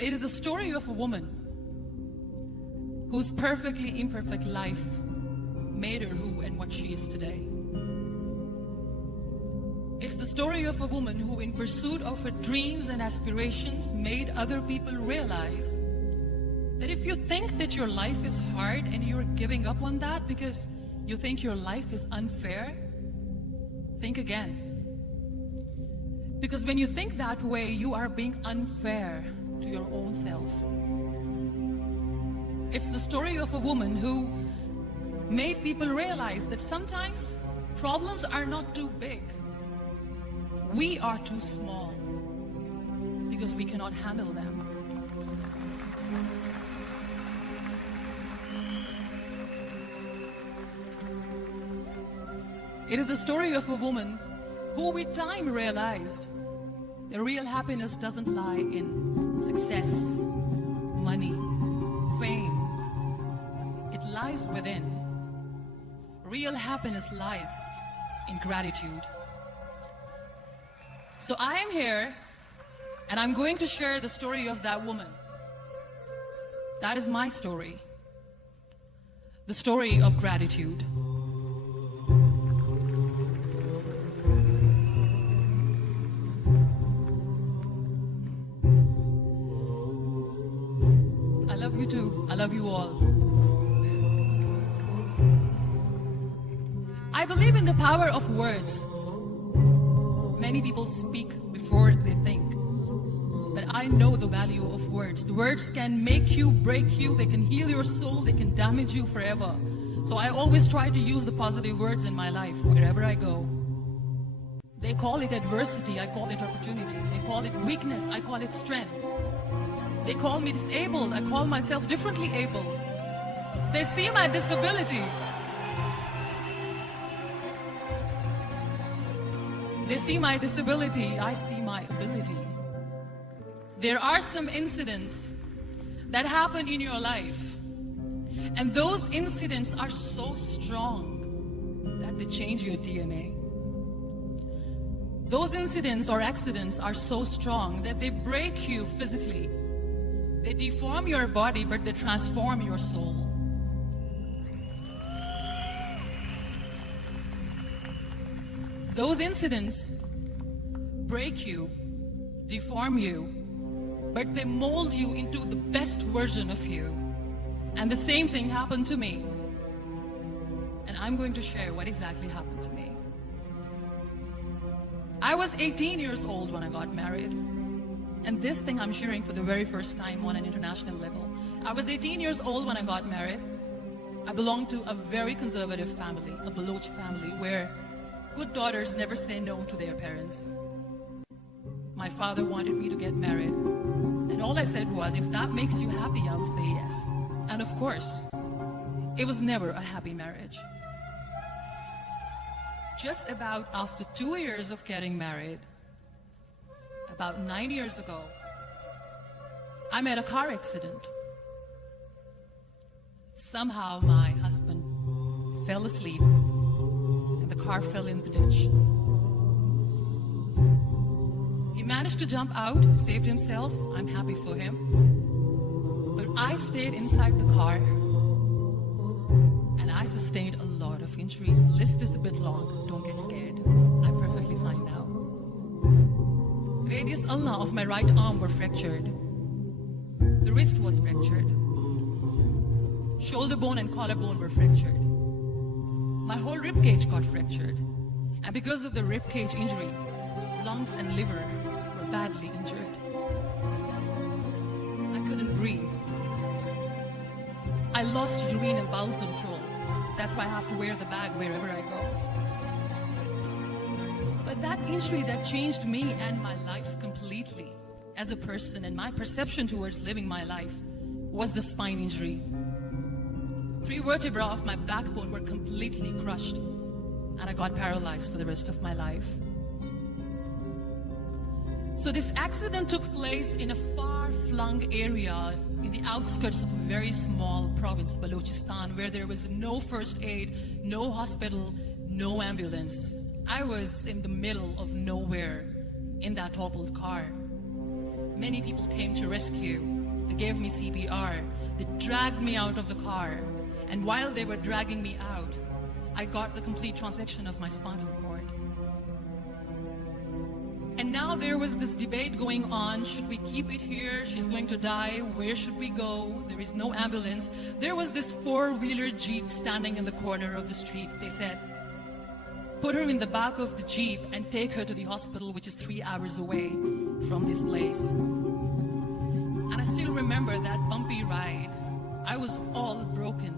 It is a story of a woman whose perfectly imperfect life made her who and what she is today. It's the story of a woman who, in pursuit of her dreams and aspirations, made other people realize that if you think that your life is hard and you're giving up on that because you think your life is unfair, think again. Because when you think that way, you are being unfair to your own self. It's the story of a woman who made people realize that sometimes problems are not too big. We are too small because we cannot handle them. It is the story of a woman who with time realized that real happiness doesn't lie in success, money, fame. It lies within. Real happiness lies in gratitude. So I am here and I'm going to share the story of that woman. That is my story. The story of gratitude. I love you too. I love you all. I believe in the power of words. Many people speak before they think. But I know the value of words. The words can make you, break you, they can heal your soul, they can damage you forever. So I always try to use the positive words in my life wherever I go. They call it adversity, I call it opportunity. They call it weakness, I call it strength. They call me disabled, I call myself differently abled. They see my disability. They see my disability, I see my ability. There are some incidents that happen in your life, and those incidents are so strong that they change your DNA. Those incidents or accidents are so strong that they break you physically. They deform your body, but they transform your soul. Those incidents break you, deform you, but they mold you into the best version of you. And the same thing happened to me. And I'm going to share what exactly happened to me. I was 18 years old when I got married. And this thing I'm sharing for the very first time on an international level. I was 18 years old when I got married. I belonged to a very conservative family, a Baloch family, where good daughters never say no to their parents. My father wanted me to get married. And all I said was, if that makes you happy, I'll say yes. And of course, it was never a happy marriage. Just about after 2 years of getting married, about 9 years ago, I met a car accident. Somehow my husband fell asleep and the car fell in the ditch. He managed to jump out, saved himself. I'm happy for him. But I stayed inside the car and I sustained a lot of injuries. The list is a bit long. Don't get scared. I'm perfectly fine now. Radius ulna of my right arm were fractured. The wrist was fractured. Shoulder bone and collarbone were fractured. My whole rib cage got fractured. And because of the rib cage injury, lungs and liver were badly injured. I couldn't breathe. I lost urine and bowel control. That's why I have to wear the bag wherever I go. But that injury that changed me and my life completely as a person and my perception towards living my life was the spine injury. 3 vertebrae of my backbone were completely crushed and I got paralyzed for the rest of my life. So this accident took place in a far-flung area in the outskirts of a very small province, Balochistan, where there was no first aid, no hospital, no ambulance. I was in the middle of nowhere in that toppled car. Many people came to rescue. They gave me CPR. They dragged me out of the car. And while they were dragging me out, I got the complete transection of my spinal cord. And now there was this debate going on. Should we keep it here? She's going to die. Where should we go? There is no ambulance. There was this four-wheeler Jeep standing in the corner of the street. They said, put her in the back of the Jeep and take her to the hospital, which is 3 hours away from this place. And I still remember that bumpy ride. I was all broken.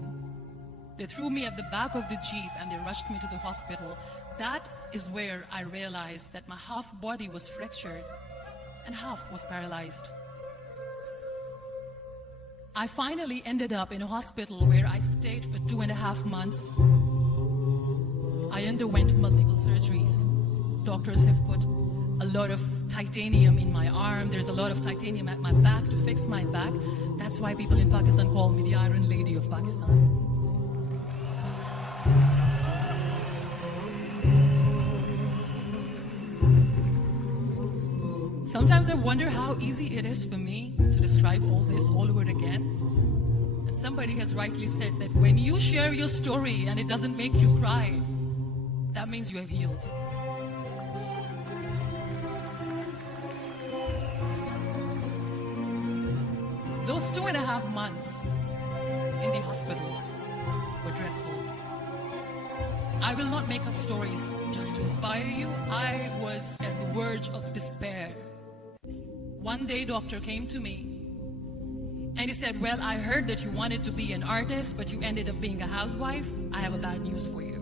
They threw me at the back of the Jeep and they rushed me to the hospital. That is where I realized that my half body was fractured and half was paralyzed. I finally ended up in a hospital where I stayed for 2.5 months. I underwent multiple surgeries. Doctors have put a lot of titanium in my arm. There's a lot of titanium at my back to fix my back. That's why people in Pakistan call me the Iron Lady of Pakistan. Sometimes I wonder how easy it is for me to describe all this all over again. And somebody has rightly said that when you share your story and it doesn't make you cry, that means you have healed. Those 2.5 months in the hospital were dreadful. I will not make up stories just to inspire you. I was at the verge of despair. One day, doctor came to me and he said, well, I heard that you wanted to be an artist, but you ended up being a housewife. I have a bad news for you.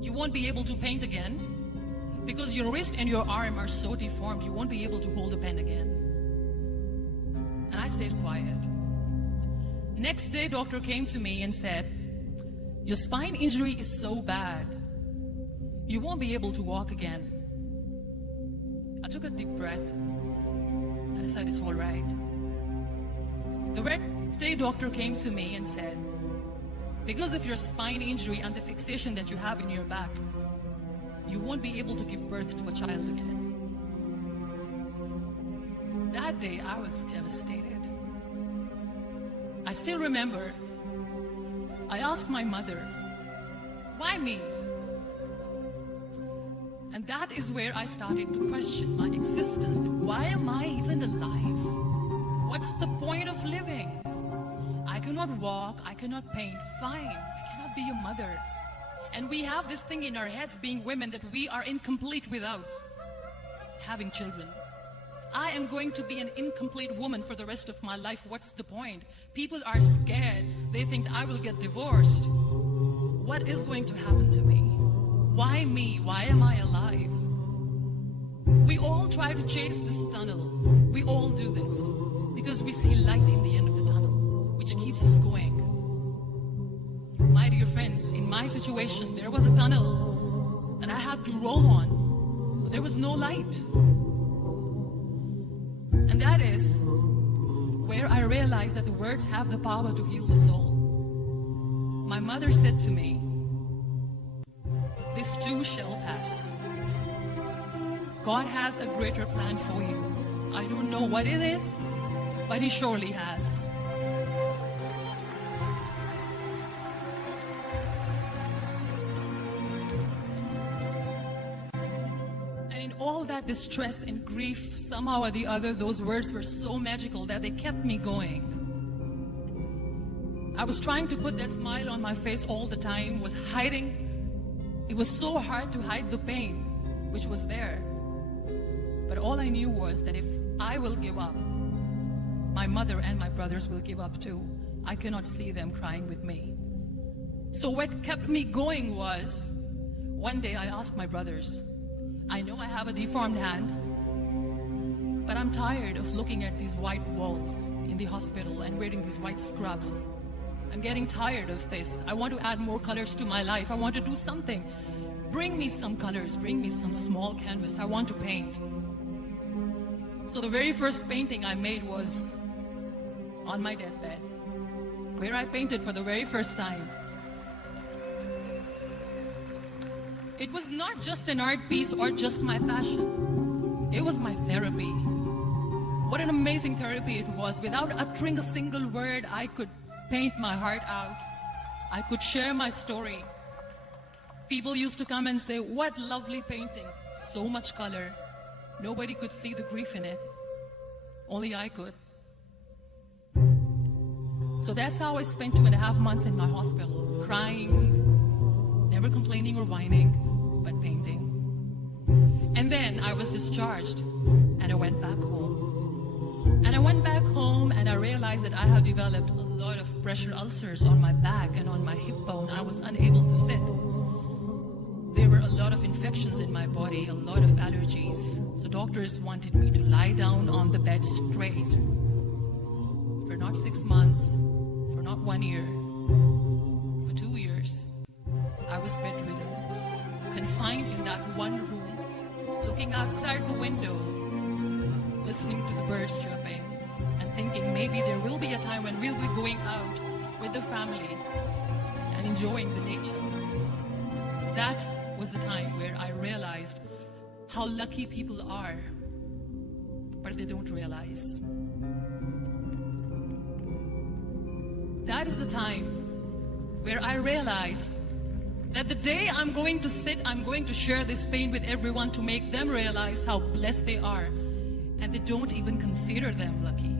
You won't be able to paint again because your wrist and your arm are so deformed, you won't be able to hold a pen again. And I stayed quiet. Next day, doctor came to me and said, your spine injury is so bad, you won't be able to walk again. I took a deep breath and I said, it's all right. The next day, doctor came to me and said, because of your spine injury and the fixation that you have in your back, you won't be able to give birth to a child again. That day, I was devastated. I still remember, I asked my mother, why me? And that is where I started to question my existence. Why am I even alive? What's the point of living? I cannot walk, I cannot paint, fine, I cannot be a mother. And we have this thing in our heads, being women, that we are incomplete without having children. I am going to be an incomplete woman for the rest of my life. What's the point? People are scared. They think I will get divorced. What is going to happen to me? Why me? Why am I alive? We all try to chase this tunnel. We all do this because we see light in the end of the tunnel, which keeps us going. My dear friends, in my situation, there was a tunnel that I had to roll on, but there was no light. And that is where I realized that the words have the power to heal the soul. My mother said to me, this too shall pass. God has a greater plan for you. I don't know what it is, but He surely has. All that distress and grief, somehow or the other, those words were so magical that they kept me going. I was trying to put that smile on my face all the time, was hiding. It was so hard to hide the pain, which was there. But all I knew was that if I will give up, my mother and my brothers will give up too. I cannot see them crying with me. So what kept me going was, one day I asked my brothers, I know I have a deformed hand, but I'm tired of looking at these white walls in the hospital and wearing these white scrubs. I'm getting tired of this. I want to add more colors to my life. I want to do something. Bring me some colors, bring me some small canvas. I want to paint. So the very first painting I made was on my deathbed, where I painted for the very first time. It was not just an art piece or just my passion. It was my therapy. What an amazing therapy it was. Without uttering a single word, I could paint my heart out. I could share my story. People used to come and say, "What lovely painting. So much color." Nobody could see the grief in it. Only I could. So that's how I spent 2.5 months in my hospital, crying, never complaining or whining, but painting. And then I was discharged, and I went back home. And I went back home, and I realized that I have developed a lot of pressure ulcers on my back and on my hip bone. I was unable to sit. There were a lot of infections in my body, a lot of allergies. So doctors wanted me to lie down on the bed straight for not 6 months, for not 1 year, for 2 years. I was bedridden, confined in that one room, looking outside the window, listening to the birds chirping, and thinking maybe there will be a time when we'll be going out with the family and enjoying the nature. That was the time where I realized how lucky people are, but they don't realize. That is the time where I realized that the day I'm going to share this pain with everyone to make them realize how blessed they are, and they don't even consider them lucky.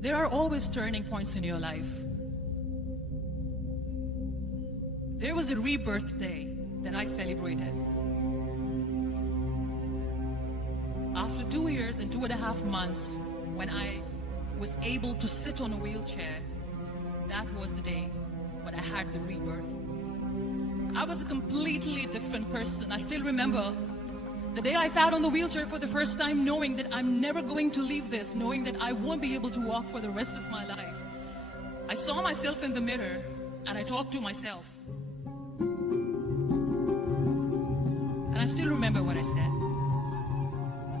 There are always turning points in your life. There was a rebirth day that I celebrated. After 2 years and 2.5 months, when I was able to sit on a wheelchair, that was the day when I had the rebirth. I was a completely different person. I still remember the day I sat on the wheelchair for the first time, knowing that I'm never going to leave this, knowing that I won't be able to walk for the rest of my life. I saw myself in the mirror and I talked to myself. And I still remember what I said.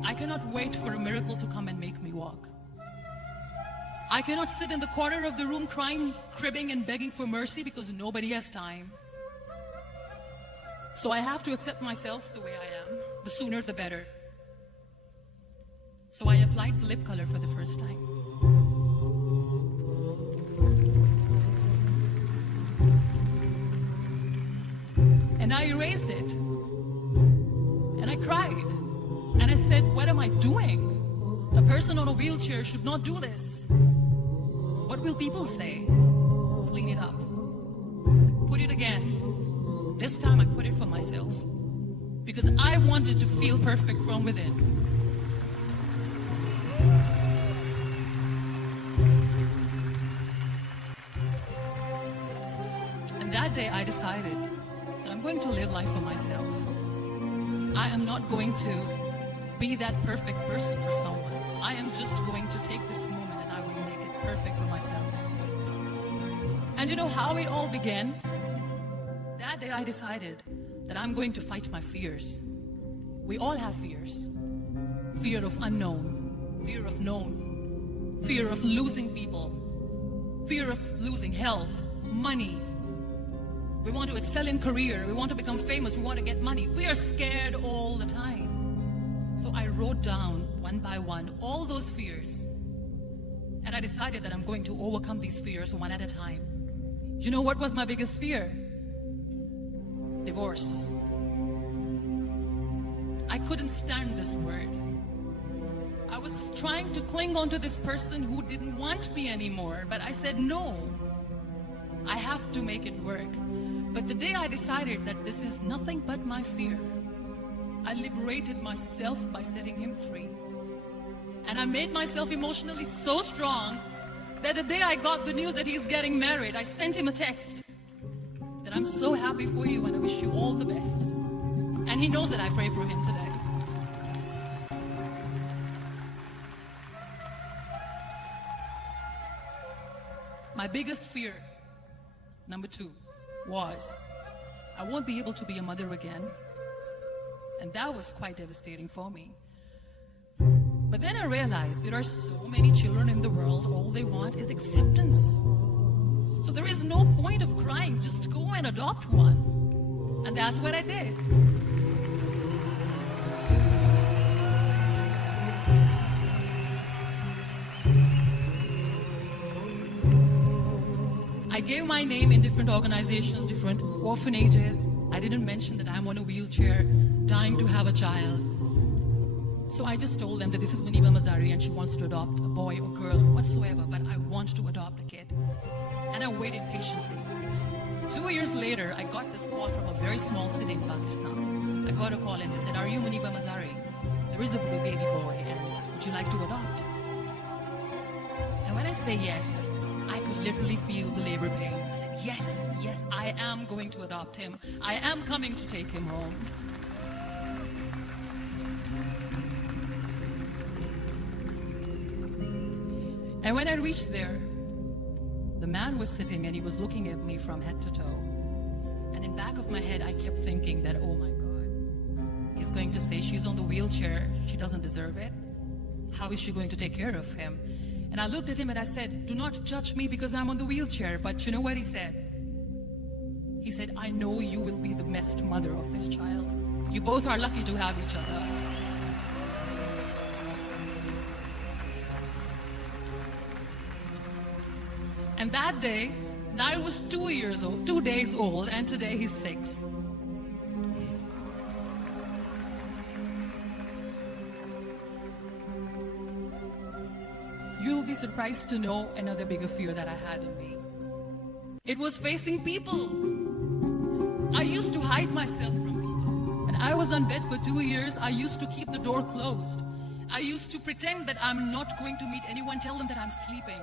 I cannot wait for a miracle to come and make me walk. I cannot sit in the corner of the room crying, cribbing, and begging for mercy because nobody has time. So I have to accept myself the way I am. The sooner the better. So I applied the lip color for the first time. And I erased it. And I cried. And I said, what am I doing? A person on a wheelchair should not do this. What will people say? Clean it up. Put it again. This time I put it for myself. Because I wanted to feel perfect from within. And that day I decided that I'm going to live life for myself. I am not going to be that perfect person for someone. I am just going to take this moment and I will make it perfect for myself. And you know how it all began? That day I decided that I'm going to fight my fears. We all have fears. Fear of unknown, fear of known, fear of losing people, fear of losing health, money. We want to excel in career, we want to become famous, we want to get money. We are scared all the time. So I wrote down one by one all those fears. And I decided that I'm going to overcome these fears one at a time. You know what was my biggest fear? Divorce. I couldn't stand this word. I was trying to cling on to this person who didn't want me anymore, but I said no. I have to make it work. But the day I decided that this is nothing but my fear, I liberated myself by setting him free. And I made myself emotionally so strong that the day I got the news that he's getting married, I sent him a text that I'm so happy for you and I wish you all the best. And he knows that I pray for him today. My biggest fear, number 2, was I won't be able to be a mother again. And that was quite devastating for me. But then I realized there are so many children in the world, all they want is acceptance. So there is no point of crying, just go and adopt one. And that's what I did. I gave my name in different organizations, different orphanages. I didn't mention that I'm on a wheelchair, dying to have a child. So I just told them that this is Muniba Mazari and she wants to adopt a boy or girl, whatsoever, but I want to adopt a kid. And I waited patiently. 2 years later, I got this call from a very small city in Pakistan. I got a call and they said, "Are you Muniba Mazari? There is a baby boy and would you like to adopt?" And when I say yes, I could literally feel the labor pain. I said, yes, I am going to adopt him. I am coming to take him home. And when I reached there, the man was sitting and he was looking at me from head to toe. And in back of my head, I kept thinking that, oh my God, he's going to say she's on the wheelchair. She doesn't deserve it. How is she going to take care of him? And I looked at him and I said, do not judge me because I'm on the wheelchair. But you know what he said? He said, I know you will be the best mother of this child. You both are lucky to have each other. And that day, Niall was 2 days old, and today he's 6. You'll be surprised to know another bigger fear that I had in me. It was facing people. I used to hide myself from people. When I was on bed for 2 years, I used to keep the door closed. I used to pretend that I'm not going to meet anyone, tell them that I'm sleeping.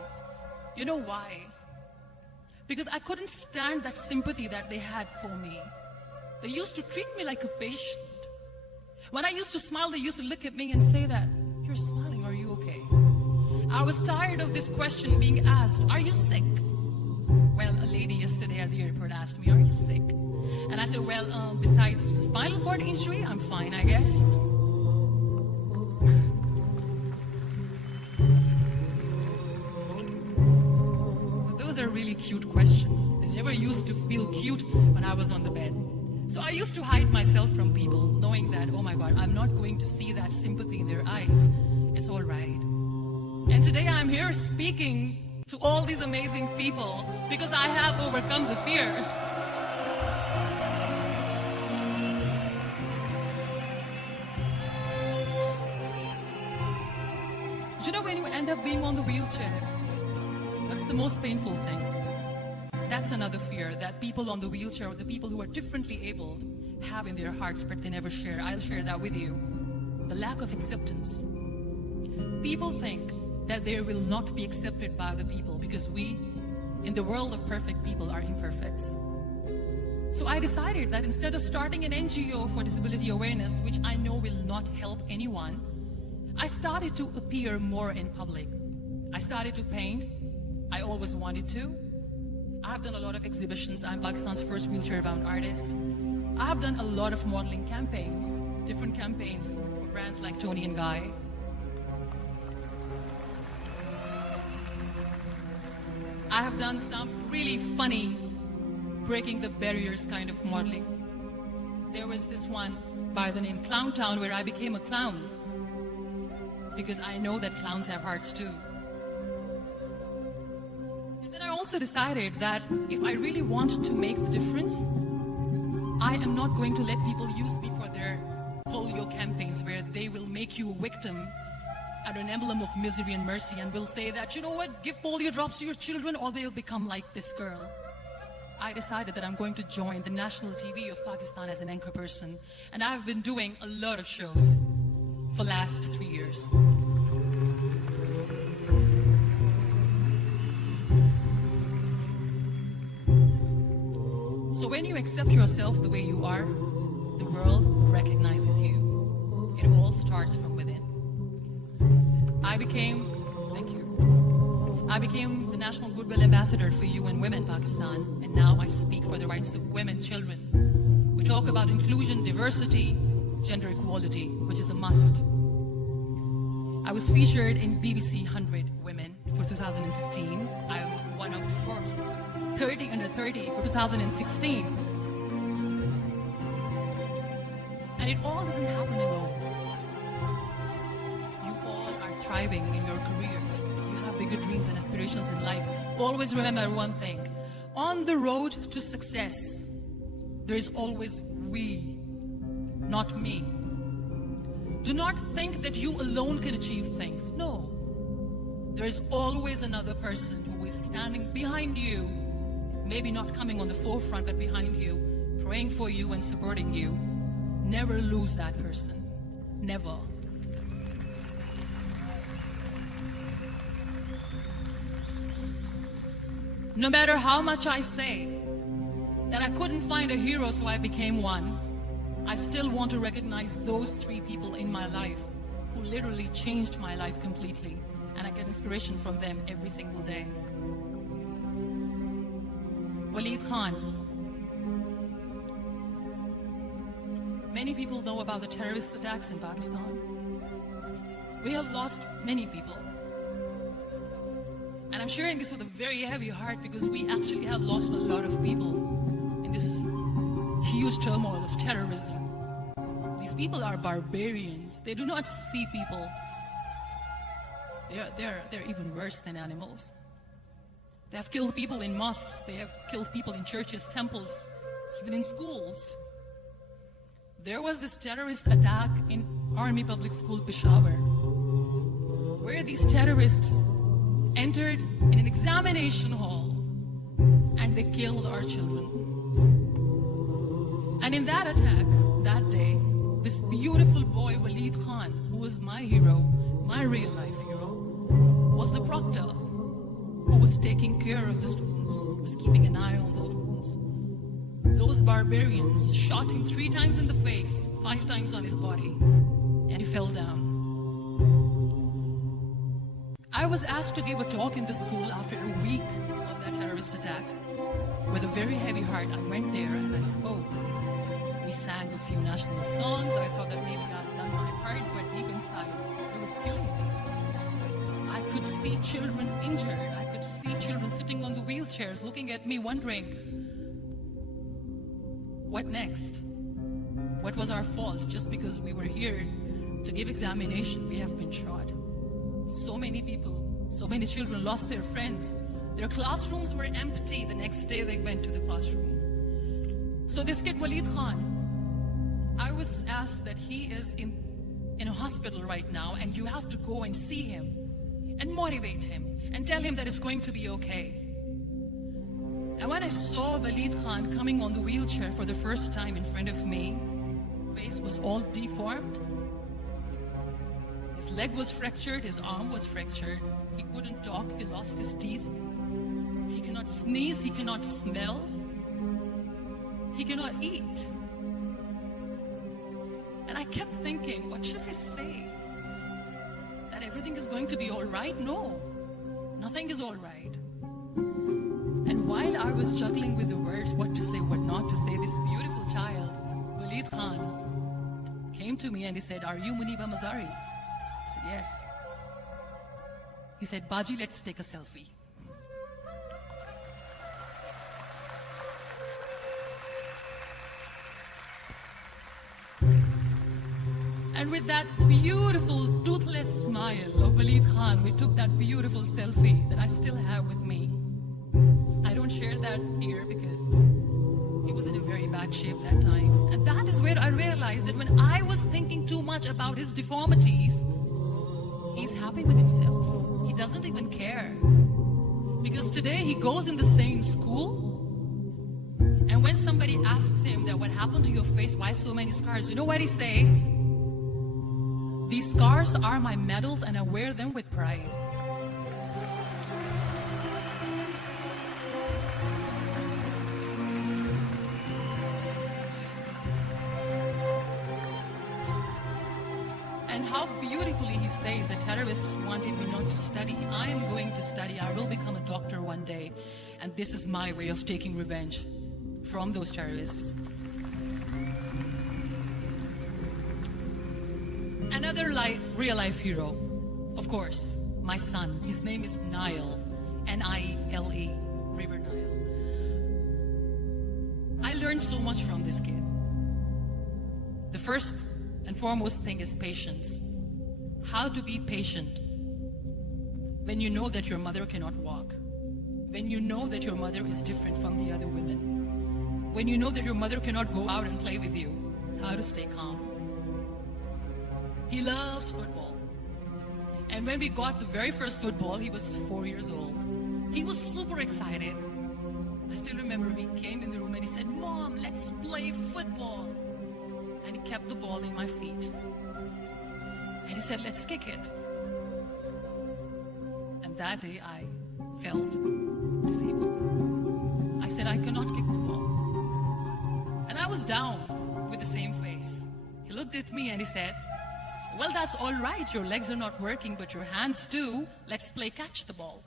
You know why? Because I couldn't stand that sympathy that they had for me. They used to treat me like a patient. When I used to smile, they used to look at me and say that, "You're smiling, are you okay?" I was tired of this question being asked, "Are you sick?" Well, a lady yesterday at the airport asked me, "Are you sick?" And I said, well, besides the spinal cord injury, I'm fine, I guess. But those are really cute questions. They never used to feel cute when I was on the bed. So I used to hide myself from people, knowing that, oh my God, I'm not going to see that sympathy in their eyes. It's all right. And today I'm here speaking to all these amazing people because I have overcome the fear. You know, when you end up being on the wheelchair, that's the most painful thing. That's another fear that people on the wheelchair or the people who are differently abled have in their hearts, but they never share. I'll share that with you. The lack of acceptance. People think that they will not be accepted by the people because we, in the world of perfect people, are imperfects. So I decided that instead of starting an NGO for disability awareness, which I know will not help anyone, I started to appear more in public. I started to paint. I always wanted to. I have done a lot of exhibitions. I'm Pakistan's first wheelchair-bound artist. I have done a lot of modeling campaigns, different campaigns for brands like Tony and Guy. I have done some really funny, breaking the barriers kind of modeling. There was this one by the name Clown Town where I became a clown because I know that clowns have hearts too. And then I also decided that if I really want to make the difference, I am not going to let people use me for their polio campaigns where they will make you a victim and an emblem of misery and mercy and will say that, you know what, give polio drops to your children or they'll become like this girl. I decided that I'm going to join the national TV of Pakistan as an anchor person, and I've been doing a lot of shows for the last 3 years. So when you accept yourself the way you are, the world recognizes you. It all starts from within. I became the National Goodwill Ambassador for UN Women Pakistan, and now I speak for the rights of women, children. We talk about inclusion, diversity, gender equality, which is a must. I was featured in BBC 100 Women for 2015. I'm one of Forbes 30 under 30 for 2016. And it all didn't happen alone. Thriving in your careers. You have bigger dreams and aspirations in life. Always remember one thing. On the road to success, there is always we, not me. Do not think that you alone can achieve things. No. There is always another person who is standing behind you, maybe not coming on the forefront, but behind you, praying for you and supporting you. Never lose that person. Never. No matter how much I say that I couldn't find a hero, so I became one, I still want to recognize those 3 people in my life who literally changed my life completely, and I get inspiration from them every single day. Walid Khan. Many people know about the terrorist attacks in Pakistan. We have lost many people. And I'm sharing this with a very heavy heart because we actually have lost a lot of people in this huge turmoil of terrorism. These people are barbarians. They do not see people. They're even worse than animals. They have killed people in mosques. They have killed people in churches, temples, even in schools. There was this terrorist attack in Army Public School, Peshawar, where these terrorists entered in an examination hall and they killed our children. And in that attack, that day, this beautiful boy, Walid Khan, who was my hero, my real life hero, was the proctor who was taking care of the students, was keeping an eye on the students. Those barbarians shot him 3 times in the face, 5 times on his body, and he fell down. I was asked to give a talk in the school after a week of that terrorist attack. With a very heavy heart, I went there and I spoke. We sang a few national songs. I thought that maybe I'd done my part, but deep inside, it was killing me. I could see children injured. I could see children sitting on the wheelchairs, looking at me, wondering, what next? What was our fault? Just because we were here to give examination, we have been shot. So many people, so many children lost their friends. Their classrooms were empty. The next day they went to the classroom. So this kid, Walid Khan, I was asked that he is in a hospital right now, and you have to go and see him and motivate him and tell him that it's going to be okay. And when I saw Walid Khan coming on the wheelchair for the first time in front of me, his face was all deformed. His leg was fractured, his arm was fractured. He couldn't talk, he lost his teeth. He cannot sneeze, he cannot smell. He cannot eat. And I kept thinking, what should I say? That everything is going to be all right? No, nothing is all right. And while I was juggling with the words, what to say, what not to say, this beautiful child, Walid Khan, came to me and he said, "Are you Muniba Mazari?" I said, "Yes." He said, "Baji, let's take a selfie." And with that beautiful, toothless smile of Walid Khan, we took that beautiful selfie that I still have with me. I don't share that here because he was in a very bad shape that time. And that is where I realized that when I was thinking too much about his deformities, he's happy with himself. He doesn't even care. Because today he goes in the same school. And when somebody asks him that, what happened to your face? Why so many scars? You know what he says? "These scars are my medals and I wear them with pride." And how beautifully he says, the terrorists wanted me not to study. I am going to study. I will become a doctor one day. And this is my way of taking revenge from those terrorists. Another real-life hero, of course, my son. His name is Nile, N-I-L-E, River Nile. I learned so much from this kid. The first and foremost thing is patience. How to be patient when you know that your mother cannot walk, when you know that your mother is different from the other women, when you know that your mother cannot go out and play with you, how to stay calm. He loves football. And when we got the very first football, he was 4 years old. He was super excited. I still remember he came in the room and he said, "Mom, let's play football." And he kept the ball in my feet. And he said, "Let's kick it." And that day I felt disabled. I said, "I cannot kick the ball." And I was down with the same face. He looked at me and he said, "Well, that's all right. Your legs are not working, but your hands do. Let's play catch the ball."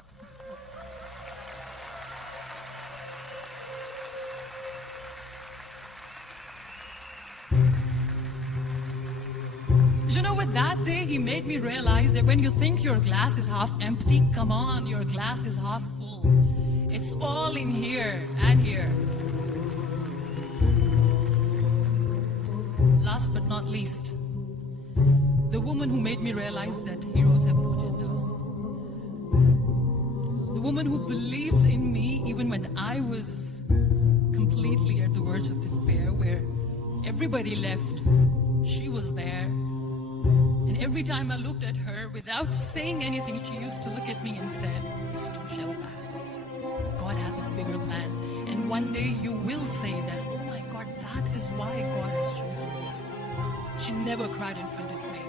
You know what? That day he made me realize that when you think your glass is half empty, come on, your glass is half full. It's all in here and here. Last but not least, the woman who made me realize that heroes have no gender. The woman who believed in me even when I was completely at the verge of despair, where everybody left, she was there. And every time I looked at her, without saying anything, she used to look at me and said, "This too shall pass. God has a bigger plan. And one day you will say that, oh my God, that is why God has chosen me." She never cried in front of me.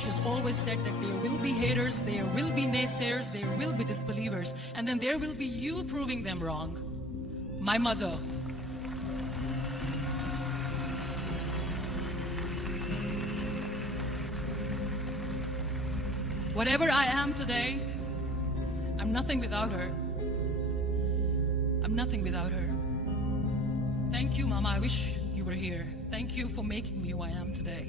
She's always said that there will be haters, there will be naysayers, there will be disbelievers, and then there will be you proving them wrong. My mother. Whatever I am today, I'm nothing without her. I'm nothing without her. Thank you, Mama. I wish you were here. Thank you for making me who I am today.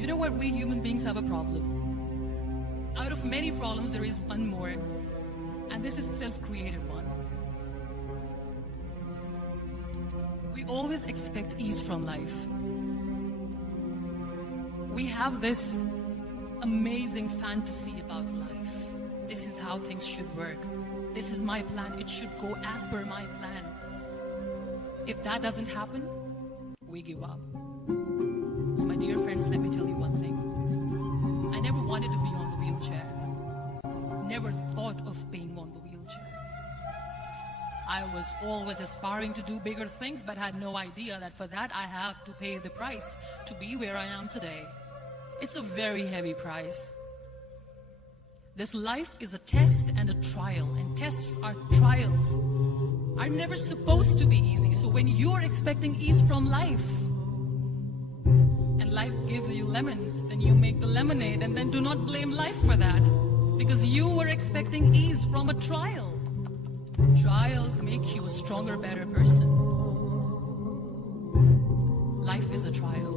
You know what? We human beings have a problem. Out of many problems, there is one more, and this is self-created one. We always expect ease from life. We have this amazing fantasy about life. This is how things should work. This is my plan. It should go as per my plan. If that doesn't happen, we give up. So my dear friends, let me tell you one thing. I never wanted to be on the wheelchair. Never thought of being on the wheelchair. I was always aspiring to do bigger things, but had no idea that for that I have to pay the price to be where I am today. It's a very heavy price. This life is a test and a trial, and tests are trials are never supposed to be easy. So when you're expecting ease from life, and life gives you lemons, then you make the lemonade, and then do not blame life for that, because you were expecting ease from a trial. Trials make you a stronger, better person. Life is a trial,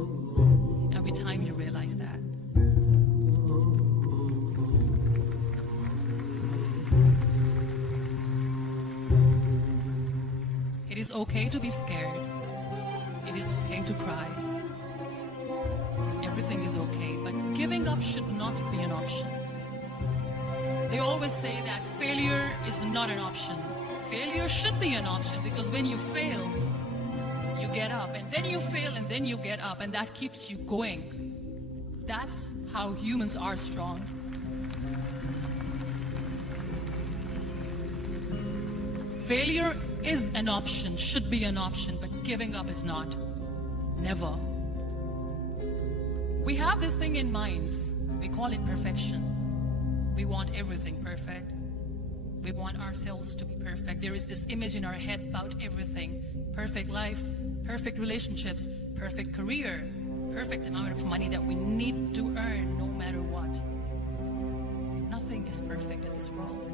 and with time you realize that. It is okay to be scared. It is okay to cry. Everything is okay, but giving up should not be an option. They always say that failure is not an option. Failure should be an option, because when you fail, you get up, and then you fail, and then you get up, and that keeps you going. That's how humans are strong. Failure is an option, should be an option, but giving up is not. Never. We have this thing in minds. We call it perfection. We want everything perfect. We want ourselves to be perfect. There is this image in our head about everything. Perfect life, perfect relationships, perfect career, perfect amount of money that we need to earn no matter what. Nothing is perfect in this world.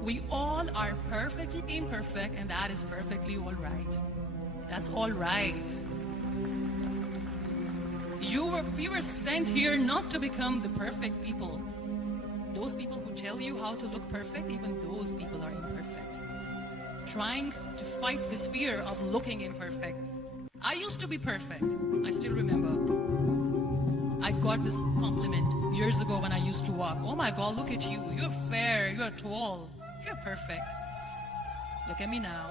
We all are perfectly imperfect, and that is perfectly all right. That's all right. We were sent here not to become the perfect people. Those people who tell you how to look perfect, even those people are imperfect. Trying to fight this fear of looking imperfect. I used to be perfect. I still remember. I got this compliment years ago when I used to walk. Oh my God, look at you. You're fair, you're tall, you're perfect. Look at me now.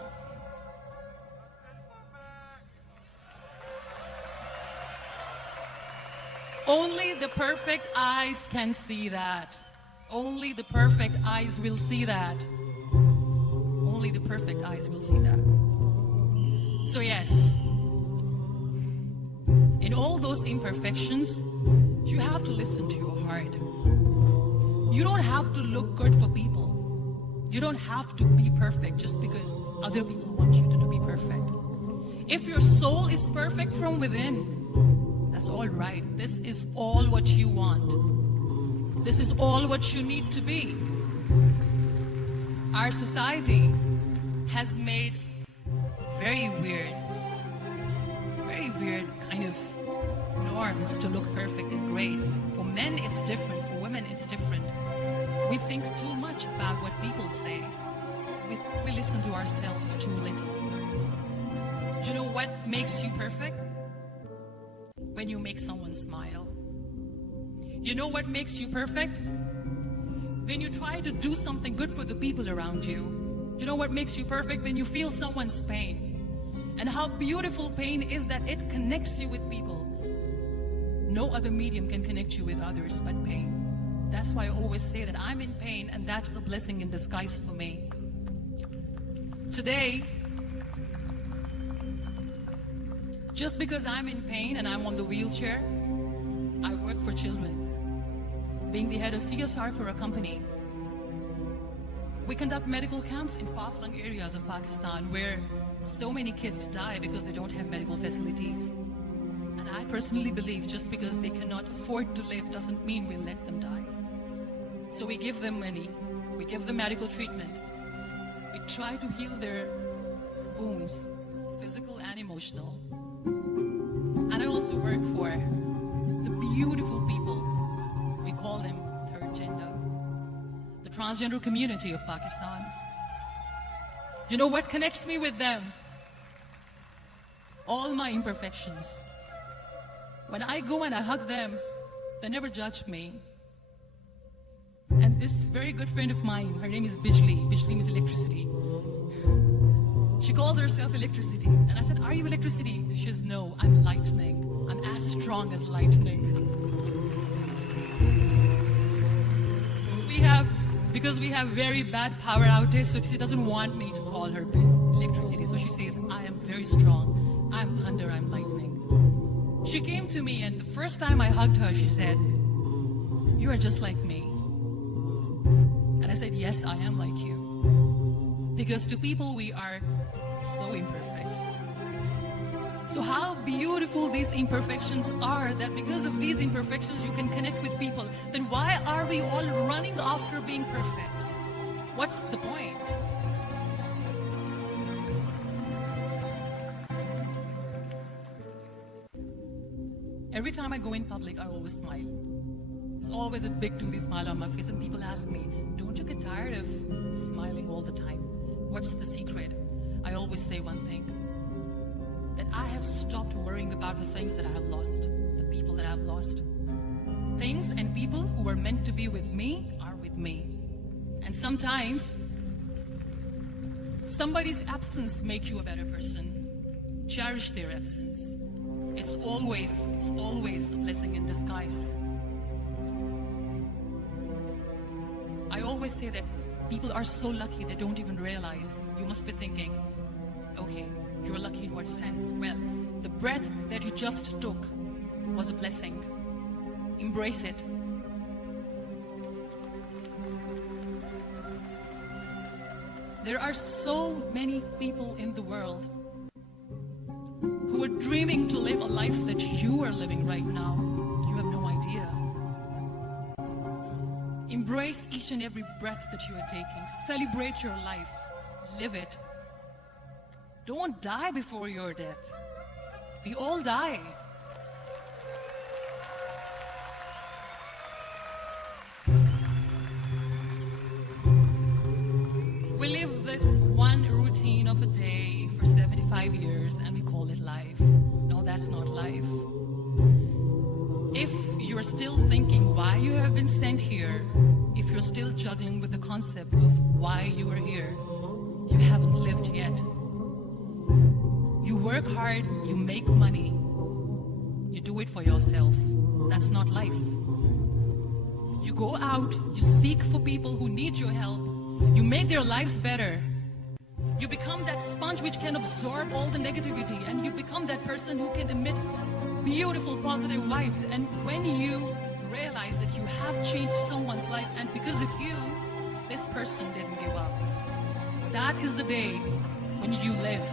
Only the perfect eyes can see that. Only the perfect eyes will see that. Only the perfect eyes will see that. So yes, in all those imperfections, you have to listen to your heart. You don't have to look good for people. You don't have to be perfect just because other people want you to be perfect. If your soul is perfect from within, that's all right. This is all what you want. This is all what you need to be. Our society has made very weird kind of norms to look perfect and great. For men, it's different. For women, it's different. We think too much about what people say. We listen to ourselves too little. You know what makes you perfect? When you make someone smile. You know what makes you perfect? When you try to do something good for the people around you. You know what makes you perfect? When you feel someone's pain. And how beautiful pain is that it connects you with people. No other medium can connect you with others but pain. That's why I always say that I'm in pain, and that's a blessing in disguise for me. Today, just because I'm in pain and I'm on the wheelchair, I work for children. Being the head of CSR for a company, we conduct medical camps in far-flung areas of Pakistan where so many kids die because they don't have medical facilities. And I personally believe just because they cannot afford to live doesn't mean we'll let them die. So we give them money, we give them medical treatment, we try to heal their wounds, physical and emotional. And I also work for the beautiful people, we call them third gender, the transgender community of Pakistan. You know what connects me with them? All my imperfections. When I go and I hug them, they never judge me. And this very good friend of mine, her name is Bijli. Bijli means electricity. She calls herself electricity. And I said, are you electricity? She says, no, I'm lightning. I'm as strong as lightning. Because we have very bad power outage, so she doesn't want me to call her electricity. So she says, I am very strong. I'm thunder, I'm lightning. She came to me, and the first time I hugged her, she said, you are just like me. And I said, yes, I am like you. Because to people, we are so imperfect. So how beautiful these imperfections are, that because of these imperfections you can connect with people. Then why are we all running after being perfect? What's the point? Every time I go in public, I always smile. There's always a big toothy smile on my face, and people ask me, don't you get tired of smiling all the time? What's the secret? I always say one thing, that I have stopped worrying about the things that I have lost, the people that I have lost. Things and people who were meant to be with me are with me. And sometimes, somebody's absence makes you a better person. Cherish their absence. It's always a blessing in disguise. I always say that people are so lucky they don't even realize. You must be thinking, okay, you're lucky in what sense? Well, the breath that you just took was a blessing. Embrace it. There are so many people in the world who are dreaming to live a life that you are living right now. You have no idea. Embrace each and every breath that you are taking. Celebrate your life. Live it. Don't die before your death. We all die. We live this one routine of a day for 75 years and we call it life. No, that's not life. If you are still thinking why you have been sent here, if you're still juggling with the concept of why you are here, you haven't lived yet. You work hard, you make money, you do it for yourself. That's not life. You go out, you seek for people who need your help, you make their lives better. You become that sponge which can absorb all the negativity, and you become that person who can emit beautiful positive vibes. And when you realize that you have changed someone's life, and because of you, this person didn't give up, that is the day when you live.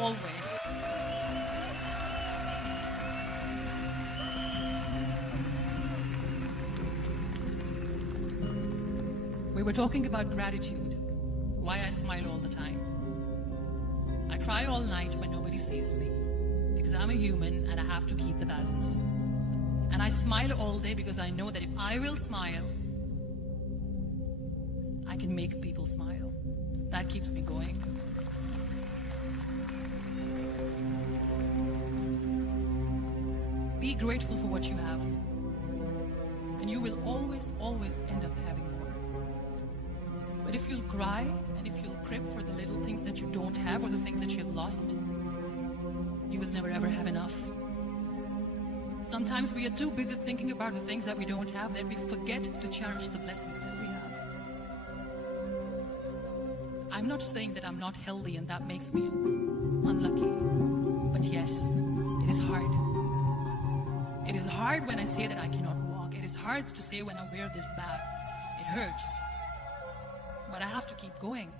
Always. We were talking about gratitude, why I smile all the time. I cry all night when nobody sees me, because I'm a human and I have to keep the balance. And I smile all day because I know that if I will smile, I can make people smile. That keeps me going. Be grateful for what you have, and you will always, always end up having more. But if you'll cry and if you'll crib for the little things that you don't have or the things that you have lost, you will never ever have enough. Sometimes we are too busy thinking about the things that we don't have that we forget to cherish the blessings that we have. I'm not saying that I'm not healthy and that makes me unlucky, but yes, it is hard. It is hard when I say that I cannot walk. It is hard to say when I wear this bag. It hurts. But I have to keep going,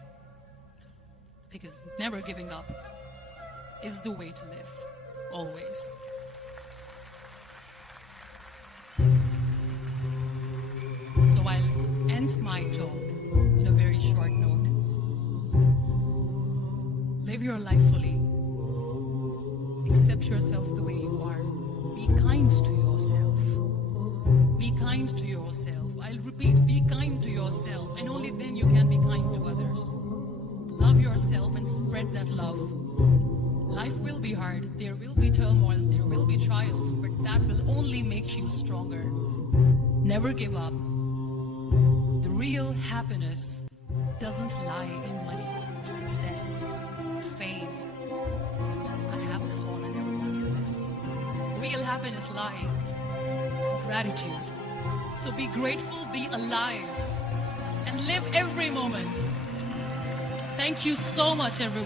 because never giving up is the way to live, always. So I'll end my talk on a very short note. Live your life fully. Accept yourself the way you are. Be kind to yourself. Be kind to yourself. I'll repeat, be kind to yourself, and only then you can be kind to others. Love yourself and spread that love. Life will be hard. There will be turmoils. There will be trials, but that will only make you stronger. Never give up. The real happiness doesn't lie in money, success, fame. I have this all and never wanted this. Real happiness lies in gratitude. So be grateful, be alive, and live every moment. Thank you so much, everyone.